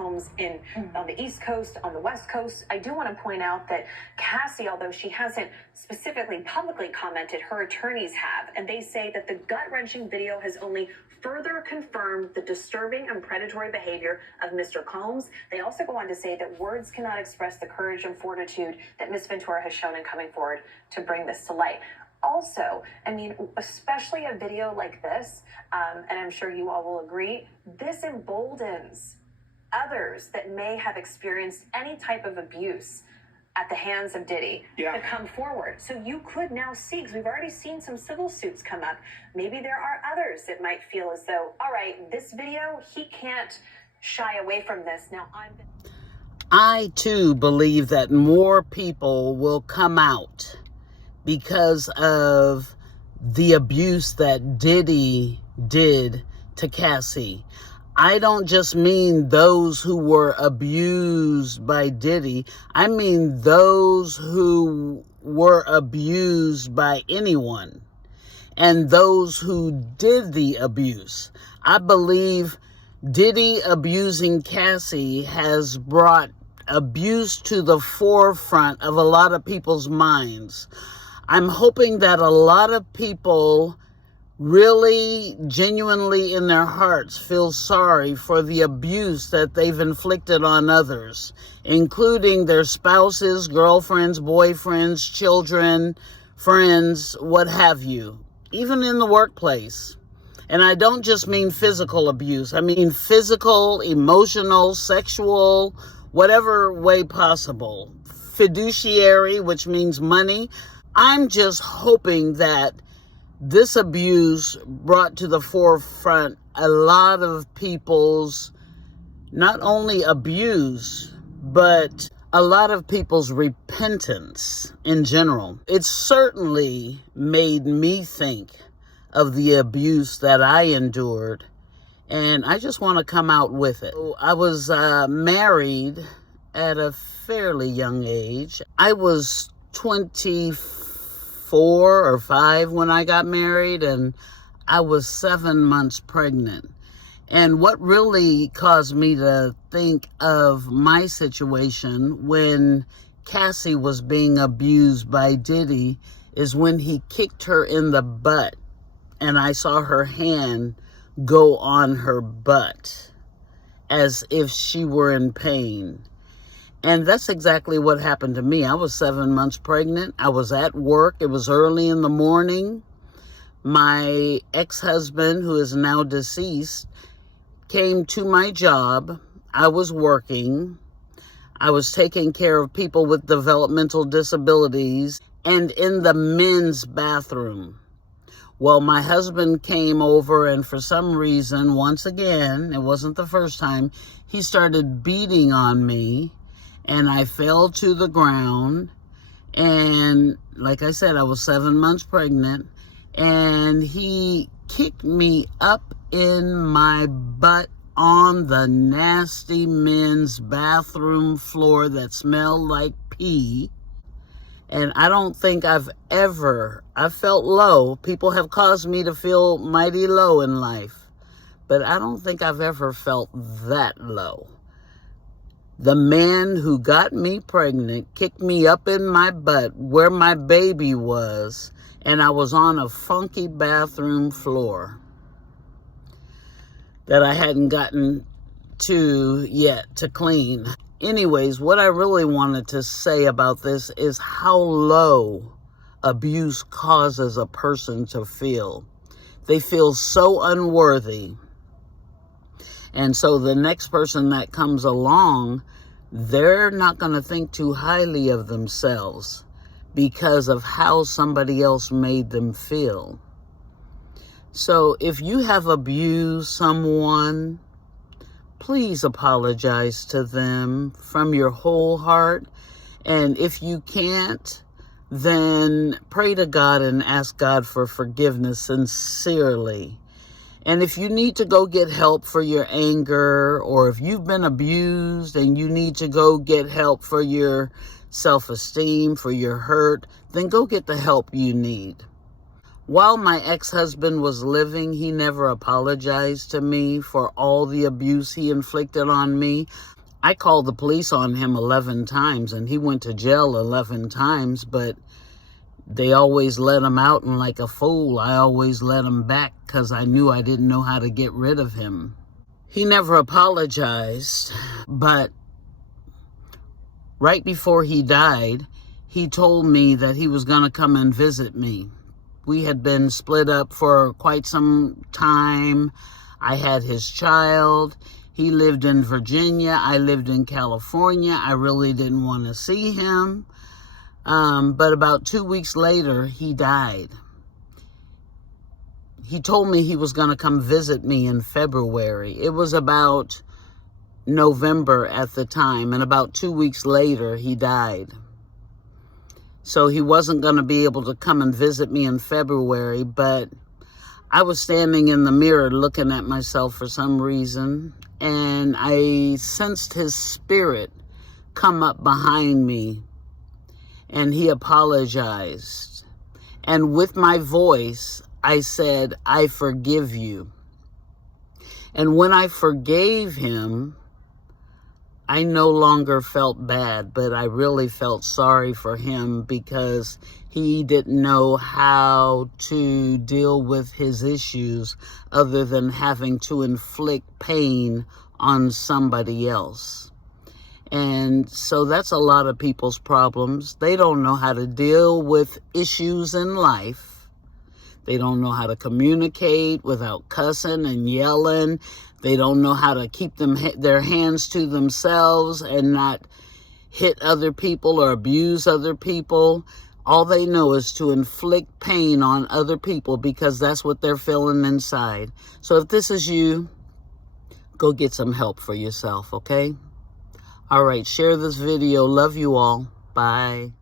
homes on the East Coast, on the West Coast. I do want to point out that Cassie, although she hasn't specifically publicly commented, her attorneys have, and they say that the gut-wrenching video has only further confirmed the disturbing and predatory behavior of Mr. Combs. They also go on to say that words cannot express the courage and fortitude that Ms. Ventura has shown in coming forward to bring this to light. Also, I mean, especially a video like this, and I'm sure you all will agree, this emboldens others that may have experienced any type of abuse at the hands of Diddy to come forward. So you could now see, because we've already seen some civil suits come up, maybe there are others that might feel as though, all right, this video, he can't shy away from this. Now, I too believe that more people will come out because of the abuse that Diddy did to Cassie. I don't just mean those who were abused by Diddy. I mean those who were abused by anyone and those who did the abuse. I believe Diddy abusing Cassie has brought abuse to the forefront of a lot of people's minds. I'm hoping that a lot of people really genuinely in their hearts feel sorry for the abuse that they've inflicted on others, including their spouses, girlfriends, boyfriends, children, friends, what have you, even in the workplace. And I don't just mean physical abuse. I mean physical, emotional, sexual, whatever way possible. Fiduciary, which means money. I'm just hoping that this abuse brought to the forefront a lot of people's not only abuse, but a lot of people's repentance in general. It certainly made me think of the abuse that I endured, and I just want to come out with it. I was married at a fairly young age. I was 24 or 5 when I got married, and I was 7 months pregnant. And what really caused me to think of my situation when Cassie was being abused by Diddy is when he kicked her in the butt, and I saw her hand go on her butt as if she were in pain. And that's exactly what happened to me. I was 7 months pregnant. I was at work. It was early in the morning. My ex-husband, who is now deceased, came to my job. I was working. I was taking care of people with developmental disabilities and in the men's bathroom. Well, my husband came over, and for some reason, once again, it wasn't the first time, he started beating on me. And I fell to the ground, and like I said, I was 7 months pregnant, and he kicked me up in my butt on the nasty men's bathroom floor that smelled like pee. And I don't think I felt low. People have caused me to feel mighty low in life, but I don't think I've ever felt that low. The man who got me pregnant kicked me up in my butt where my baby was, and I was on a funky bathroom floor that I hadn't gotten to yet to clean. Anyways, what I really wanted to say about this is how low abuse causes a person to feel. They feel so unworthy. And so the next person that comes along, they're not going to think too highly of themselves because of how somebody else made them feel. So if you have abused someone, please apologize to them from your whole heart. And if you can't, then pray to God and ask God for forgiveness sincerely. And if you need to go get help for your anger, or if you've been abused and you need to go get help for your self-esteem, for your hurt, then go get the help you need. While my ex-husband was living, he never apologized to me for all the abuse he inflicted on me. I called the police on him 11 times, and he went to jail 11 times, but they always let him out, and like a fool, I always let him back because I knew I didn't know how to get rid of him. He never apologized, but right before he died, he told me that he was going to come and visit me. We had been split up for quite some time. I had his child. He lived in Virginia. I lived in California. I really didn't want to see him. But about 2 weeks later, he died. He told me he was going to come visit me in February. It was about November at the time, and about 2 weeks later, he died. So he wasn't going to be able to come and visit me in February, but I was standing in the mirror looking at myself for some reason, and I sensed his spirit come up behind me, and he apologized. And with my voice, I said, "I forgive you." And when I forgave him, I no longer felt bad, but I really felt sorry for him because he didn't know how to deal with his issues other than having to inflict pain on somebody else. And so that's a lot of people's problems. They don't know how to deal with issues in life. They don't know how to communicate without cussing and yelling. They don't know how to keep their hands to themselves and not hit other people or abuse other people. All they know is to inflict pain on other people because that's what they're feeling inside. So if this is you, go get some help for yourself, okay? All right, share this video. Love you all. Bye.